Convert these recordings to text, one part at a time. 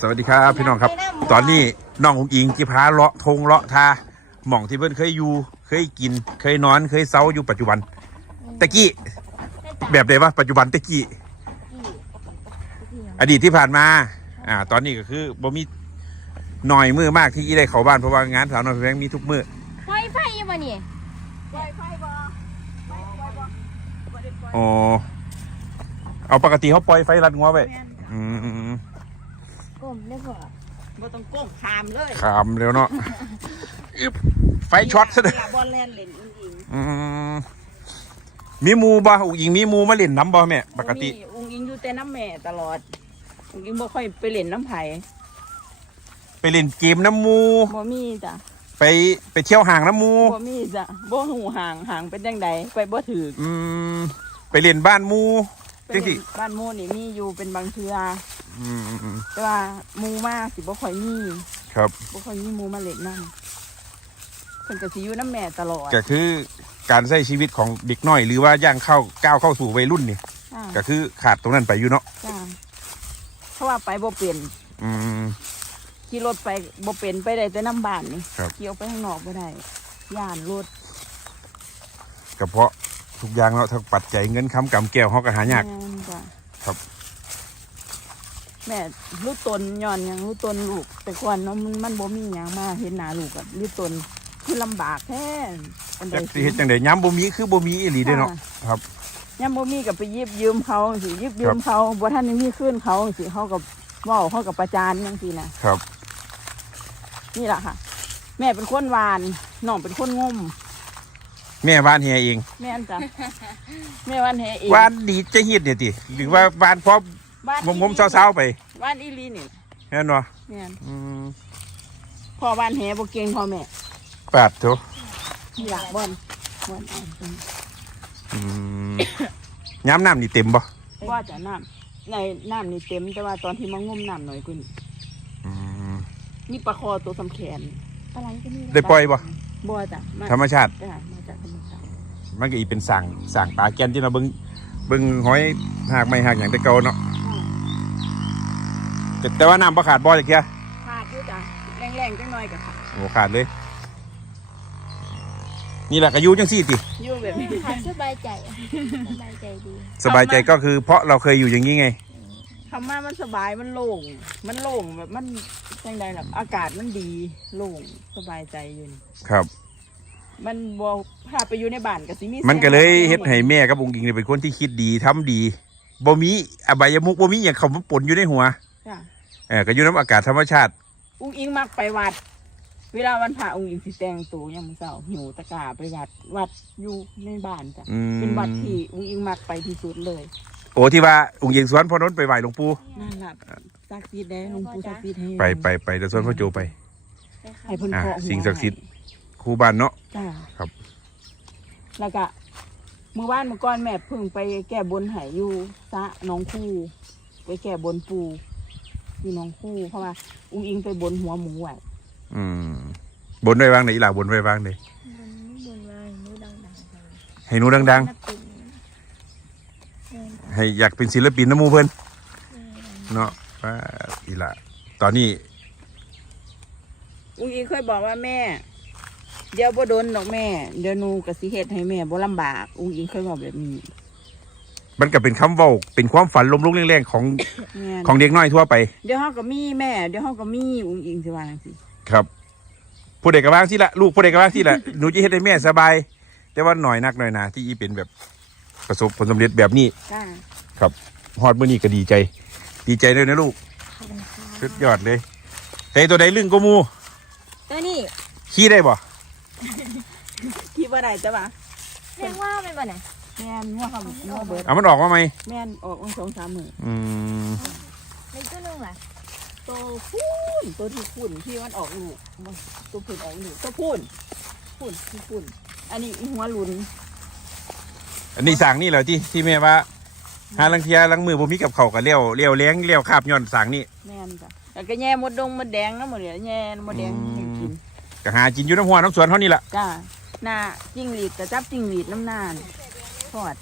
สวัสดีครับพี่น้องครับ ตอนนี้น้ององอิงที่พาเลาะทงเลาะทาหม่องที่เพื่อนเคยอยู่ เคยกิน เคยนอนเคยเซาอยู่ปัจจุบันตะกี้แบบไหนวะปัจจุบันตะกี้อดีตที่ผ่านมา อ่า ตอนนี้ก็คือบ่มีหน่อยมือมากที่อีได้เข้าบ้านเพราะว่างานสาวน้อยแพงมีทุกมือไฟไฟอยู่บ่นี่อ๋อเอาปกติเขาปล่อยไฟรัดงัวไปอืม กลมได้บ่บ่ต้องก้มขามเลยขามเร็วเนาะอึ๊บไฟช็อตซะเลยวลาบอลแลนเล่นอิงอืมมีหมูบ่อุ๋งอิงมีหมูมาเล่นน้ำบ่แม่ๆปกติมีอุ้งอิงอยู่แต่น้ำแม่ตลอดอุ้งอิงบ่ค่อยไปเล่นน้ำไผไปเล่นเกมน้ำหมูบ่มีจ้ะไปไปเที่ยวห่างน้ำหมูบ่มีจ้ะบ่หูห่างห่างเป็นจังใดไปบ่ถืออืมไปเล่นบ้านหมูไปจังสิเล่นบ้านหมู่นี่มีอยู่เป็นบางเทื่อ อืมอืมอืมแต่ว่าหมู่มาสิบ่ค่อยมีครับ บ่ค่อยมีหมู่มาเล่นนำเพิ่นก็สิอยู่น้ำแม่ตลอดก็คือการใช้ชีวิตของเด็กน้อย หรือว่าย่างเข้าก้าวเข้าสู่วัยรุ่นนี่จ้าก็คือขาดตรงนั้นไปอยู่เนาะจ้าเพราะว่าไปบ่เป็นอืม ขี่รถไปบ่เป็นไปได้แต่น้ำบ้านนี่ครับ ขี่ออกไปข้างนอกบ่ได้ย่านรถก็เพราะทุกอย่างเนาะทั้งปัจจัยเงินคำกำแก้วเขาก็หายาก แม่นจ้ะครับ แม่รู้ตนย้อนหยังรู้ตนลูก แต่ก่อนเนาะมันมันบ่มีหยังมาเห็นหน้าลูกอะรู้ตนคือลำบากแท้อันใดจักสิเฮ็ดจังไดย้ำบ่มีคือบ่มีอีหลีเด้เนาะครับ ยามบ่มีก็ไปยิบยืมเขาสิยิบยืครัมบเขาบ่ทันได้มีคืนเขาสิเขาก็เว้าเขาก็ประจานจังซี่นะครับ นี่ล่ะค่ะ แม่เป็นคนหวานน้องเป็นคนงม แม่บ้านเฮียเองแม่นจ้ะ แม่หวานแหเอง บ้านดีจะเฮ็ดเนี่ยติหรือว่าบ้านพร้อม บ้านงมๆเช้าๆไปบ้านอีหลีนี่แน่นบ่แม่นอืมพ่อบ้านแหบ่เก่งพ่อแม่แปดโถนี่ล่ะบ่อนบ่อนเอาตรงอืมย้ำน้ำนี่เต็มบ่ว่าจะน้ำในน้ำนี่เต็มแต่ว่าตอนที่มางมน้ำหน่อยกว่านี้อืมนี่ปลาคอตัวสำแขนปลาไหลก็มีได้ปล่อยบ่บัวจ้ะมาธรรมชาติ จ้ะมาจากธรรมชาติมันก็อีเป็นสั่งสั่งปลาแกนที่เราเบิ่งเบิ่งหอยหากไม่หากอย่างแต่เก่าเนาะ แต่แต่ว่าน้ำบ่ขาดบ่จักเที่ยขาดอยู่จ้ะแรงๆจังหน่อยกับขาดโอ้ขาดเลย นี่แหละก็อยู่จังซี่ติ อยู่แบบนี้ค่ะสบายใจสบายใจดี สบายใจก็คือ เพราะเราเคยอยู่อย่างนี้ไง คำว่ามันสบายมันโล่งมันโล่งแบบมันจังใดล่ะอากาศมันดีโล่งสบายใจอยู่นี่ครับ มันบัวพาไปอยู่ในบ้านกับสิมีมันก็เลยแสงเฮ็ดให้แม่กับองค์อิงเนี่ยเป็นคนที่คิดดีทำดีบ่มีอบายมุกบ่มีอย่างเขามาปนอยู่ในหัว จ้ะเออก็อยู่น้ำอากาศธรรมชาติ อุ้งอิงมักไปวัด เวลาวันพระอุ้งอิงสิแต่งตัวยามมื้อเช้าหิวตะกร้าไปวัดวัดอยู่ในบ้านจ้ะอืม เป็นวัดที่อุ้งอิงมักไปที่สุดเลย โอ้ที่ว่าองค์อิงสวนพอนนท์ไปไหว้หลวงปู่นั่นล่ะศักดิ์สิทธิ์เด้หลวงปู่ศักดิ์สิทธิ์ให้ไปไปไปเดี๋ยวสวนพ่อโจไป ให้เพิ่นอ่าเคาะหัวสิ่งศักดิ์สิทธิ์ ครูบ้านเนาะ จ้าครับ แล้วก็เมื่อวานเมื่อก่อนแม่เพิ่งไปแก้บนให้อยู่ซะหน้องคู่ ไปแก้บนปู อยู่หน้องคู่เพราะว่า อุ้งอิงไปบนหัวหมูไว้อืม บนไว้วางไหนอีหล่าบนไว้วางไหนบนบนว่าหนูดังดังให้หนูดังๆให้อยากเป็นศิลปินน้ำหมูเพิ่นเนาะว่าอีหล่าตอนนี้ อุ้งอิงเคยบอกว่าแม่ เดี๋ยวบ่โดนดอกแม่ เดี๋ยวหนูกสิเฮ็ดให้แม่บ่ลำบาก อุ้งอิงเคยบอกแบบนี้ มันก็เป็นคำเว้าเป็นความฝันลมลุกแรงๆของแม่นของเด็กน้อยทั่วไป เดี๋ยวเฮาก็มีแม่ เดี๋ยวเฮาก็มีอุ้งอิงสิว่าจังซี่ครับ ผู้เด็กกับบ้างที่ละลูกผู้เด็กกับบ้างที่ละ หนูจะเฮ็ดให้แม่สบาย แต่ว่าหน่อยนักหน่อยหนาที่อีเป็นแบบประสบผลสำเร็จแบบนี้จ้าครับฮอดมื้อนี้ก็ดีใจ ดีใจด้วยนะลูกสุดยอดเลยแต่ตัวใดลึงก็มูตัวนี้ขี่ได้บ่คิดว่าได้จ้ะบ่ะเรียกว่าเป็นบ่ไหน แม่นหัวคำหัวเบิดเอามันออกมาไหมแม่นออกองสองสามมื้ออืมในตัวนึงล่ะตัวพูนตัวที่พูนที่มันออกลูกตัวพูนออกลูกตัวพูนพูนที่พูนอันนี้อีหัวหลุนอันนี้สั่งนี่เหรอที่ที่แม่ว่าหาลังเทียลังมือบ่มีกับเขาวก็เลี้ยวเลี้ยวเลี้ยงเลี้ยวคาบย้อนสั่งนี่แม่นจ้ะแล้วก็แย่มดดงมดแดงนะหมดเลยแย่มดแดงให้กินก็หากินอยู่น้ำหัวน้ำสวนเท่านี้แหละจ้าหน้าจิ้งหรีดกระจับจิ้งหรีดน้ำนาน ทอด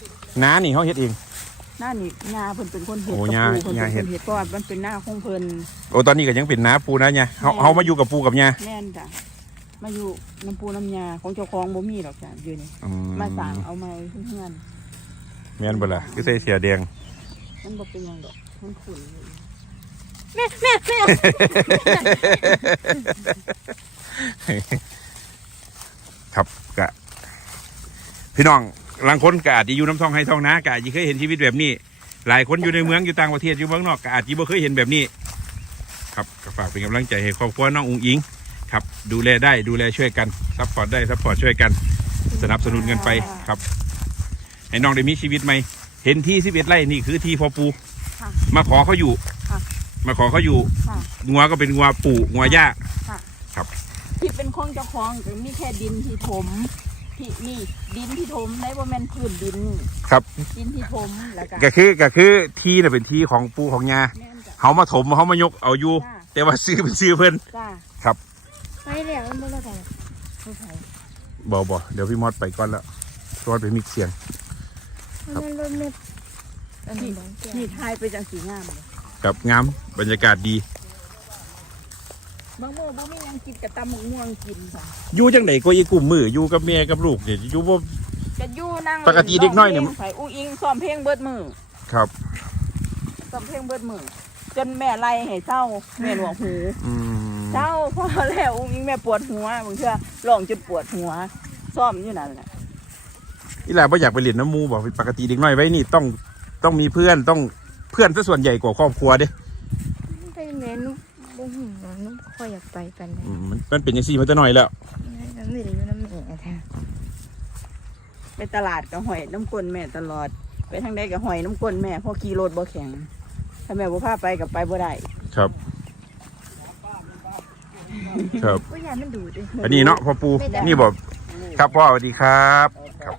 น้านี่เขาเฮ็ดเอง หน้านี่งาเพิ่นเป็นคนเห็ดโอ้กับย่าปูเพิ่นย่าเป็นเฮ็คดนเห็ดเพราะว่ามันเป็นหน้าของเพิ่น โอ้ตอนนี้ก็ยังเป็นน้าปูนะเนี่ยเฮาเฮามาอยู่กับปูกับยาแม่นจ้ะมาอยู่น้ำปูน้ำยาของเจ้าของบ่มีหรอกจ้ะอยู่นี่อืมาสั่งเอามาเพื่อนแม่นบ่ล่ะคือใส่เสียแดงๆมันบ่เป็นหยังดอกมันขุ่นอยู่แม่แม่แม่ครับกะพี่น้อง บางคนก็อาจจะอยู่น้ำท่องให้ท่องนะกะอาจจะเคยเห็นชีวิตแบบนี้ หลายคนอยู่ในเมืองอยู่ต่างประเทศอยู่เมืองนอกก็อาจจะบ่เคยเห็นแบบนี้ ครับก็ฝากเป็นกำลังใจให้ครอบครัวน้องอุงอิงครับ ดูแลได้ดูแลช่วยกันซัพพอร์ตได้ซัพพอร์ตช่วยกัน สนับสนุนกันไปครับให้น้องได้มีชีวิตใหม่เห็นที่สิบเอ็ดไร่นี่คือที่พอปูค่ะมาขอเขาอยู่ค่ะ มาขอเขาอยู่ค่ะ งัวก็เป็นงัวปู่งัวย่าที่เป็นของเจ้าของก็มีแค่ดินที่ถม ที่นี่ดินที่ถมได้บ่แม่นพื้นดินครับ ดินที่ถมแล้วก็ก็คือก็คือที่น่ะเป็นที่ของปู่ของย่าแม่นจ้ะ เขามาถมเขามายกเอาอยู่จ้าแต่ว่าซื้อเป็นซื้อเพิ่นจ้าไปแล้วมันบ่ได้ไปผู้ไผบอบอเดี๋ยวพี่มอดไปก่อนละพี่มอดไปมิกเสียงครับมันรถเม็ดอันนี้บ่แก่นี่ทายไปจังสีงามเลยกับงามบรรยากาศดี บางมื้อบ่มีหยังกินกับตำหมกม่วงกินจ้ะอยู่จังไหนก็ยีกลุ่มมืออยู่กับแม่กับลูกเนี่ยอยู่บ่ ก็อยู่นั่งปกติเด็กน้อยเนี่ยร้งพลงไผอุ้งอิงซ้อมเพลงเบิดมือครับ ซ้อมเพลงเบิดมือจนแม่ไล่ให้เศร้าแม่หนวกหูอืมเศร้าพอแล้วอุ้งอิงแม่ปวดหัวบางเทื่อร้องจนปวดหัวซ้อมอยู่นั่นแหละ อีหลาบ่อยากไปเล่นน้ำหมูบอกปกติเด็กน้อยไว้นี่ต้องต้องมีเพื่อนต้องเพื่อนซะส่วนใหญ่กว่าครอบครัวเด้ ไปแม่นุ บ่หูน้องนุค่อยอยากไปปานใดอืมมันมันเป็นอย่างซี่มาแต่น้อยแล้ว น้ำไม่ได้อยู่น้ำแม่แท้ไปตลาดก็หอยน้ำก้นแม่ตลอด ไปทางใดก็หอยน้ำก้นแม่เพอขี่รถบ่แข็ง ถ้าแม่บ่พาไปก็ไปบ่ได้ครับ ครับ ก็ยานมันดูดด้วยอันนี้เนาะพ่อปูนี่บอกครับพ่อสวัสดีครับครับ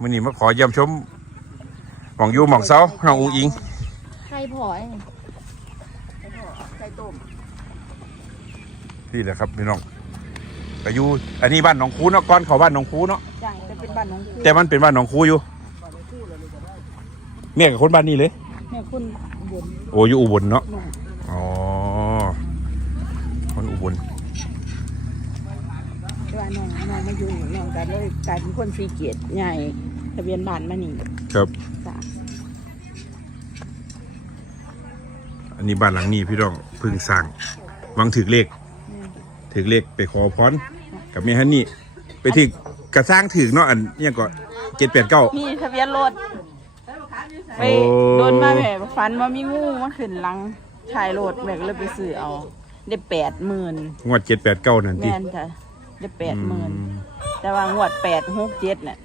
มื้อนี้มาขอเยี่ยมชมหม่องอยู่หม่องเซาน้องอุงอิง ใครพอไอ้นี่ไข่ ต้มนี่แหละครับพี่น้องก็อยู่อันนี้บ้านหนองคูเนาะก้อนเขาบ้านหนองคูเนาะจ้ะจะเป็นบ้านน้องคู่แต่มันเป็นบ้านหนองคูอยู่แม่กับคนบ้านนี้เลยแม่คุณบนโอ้อยู่อุบลเนาะน้องอ๋อคนอุบลว่าน้องน้องมาอยู่น้องก็เลยกลายเป็นคนสีเกียรติใหญ่ทะเบียนบ้านมานี่ครับจ้ะ อันนี้บ้านหลังนี้พี่น้องเพึ่งสร้างวังถือเลขแม่นถือเลขไปขอพรกับแม่ฮันนี่ไปถือกระสร้างถือเนาะอันเนี่ยก็เจ็ดแปดเก้ามีทะเบียนรถไปโอ้โดนมาแม่ฝันว่ามีงูมาขึ้นหลังชายรถแม่ก็เลยไปซื้อเอา ได้แปดหมื่นงวดเจ็ดแปดเก้านั่นทีแม่นจ้ะได้แปดหมื่นแต่ว่างวดแปดหกเจ็ดเนี่ย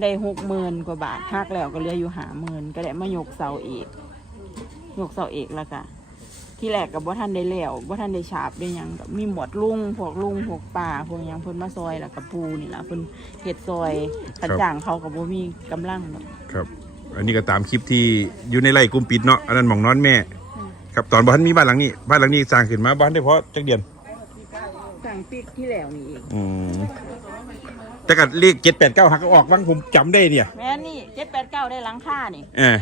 ได้หกหมื่นกว่าบาทหักแล้วก็เหลืออยู่หาหมื่นก็ได้มายกเสาเอก ยกเสาเอกแล้วก็ที่แรกกับว่าท่านได้แล้วว่าท่านได้ฉาบได้หยังก็มีหมวดลุงพวกลุงพวกป่าพวกหยังเพิ่นมาซอยแล้วกับปูนี่ล่ะเพิ่นเฮ็ดซอยขันจ้างเขากับบ่มีกำลังดอกครับ อันนี้ก็ตามคลิปที่อยู่ในไร่กลุ่มปิดเนาะอันนั้นหมองนอนแม่ ครับตอนบ้านมีบ้านหลังนี้ บ้านหลังนี้สร้างขึ้นมาบ้านได้เพราะจักเดือนสั่งปิดที่แล้วนี่เองอืมแต่ก็เลขเจ็ดแปดเก้าหักออกบ้างผมจำได้เนี่ยแม่นี่เจ็ดแปดเก้าได้หลังค่านี่เออ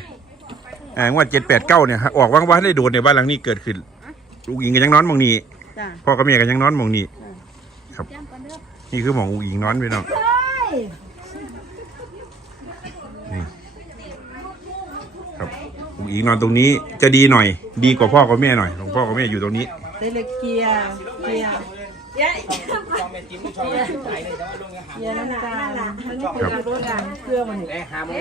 อ่างวดเจ็ดแปดเก้าเนี่ยหักออกว่างว่าได้โดนในบ้านหลังนี้เกิดขึ้นลูกหญิงกันยังนอนหมองนี้จ้ะพ่อกับแม่กันยังนอนหมองนี้อืมครับ นี่คือหมองลูกหญิงนอนไปเนาะนี่ครับลูกหญิงนอนตรงนี้จะดีหน่อย ดีกว่าพ่อกับแม่หน่อยหลวงพ่อกับแม่อยู่ตรงนี้ได้เลยเกียร์เกียร์เกียร์เกียร์น้ำตาลมันไม่เป็นรถอะเครื่องมันได้หาโมง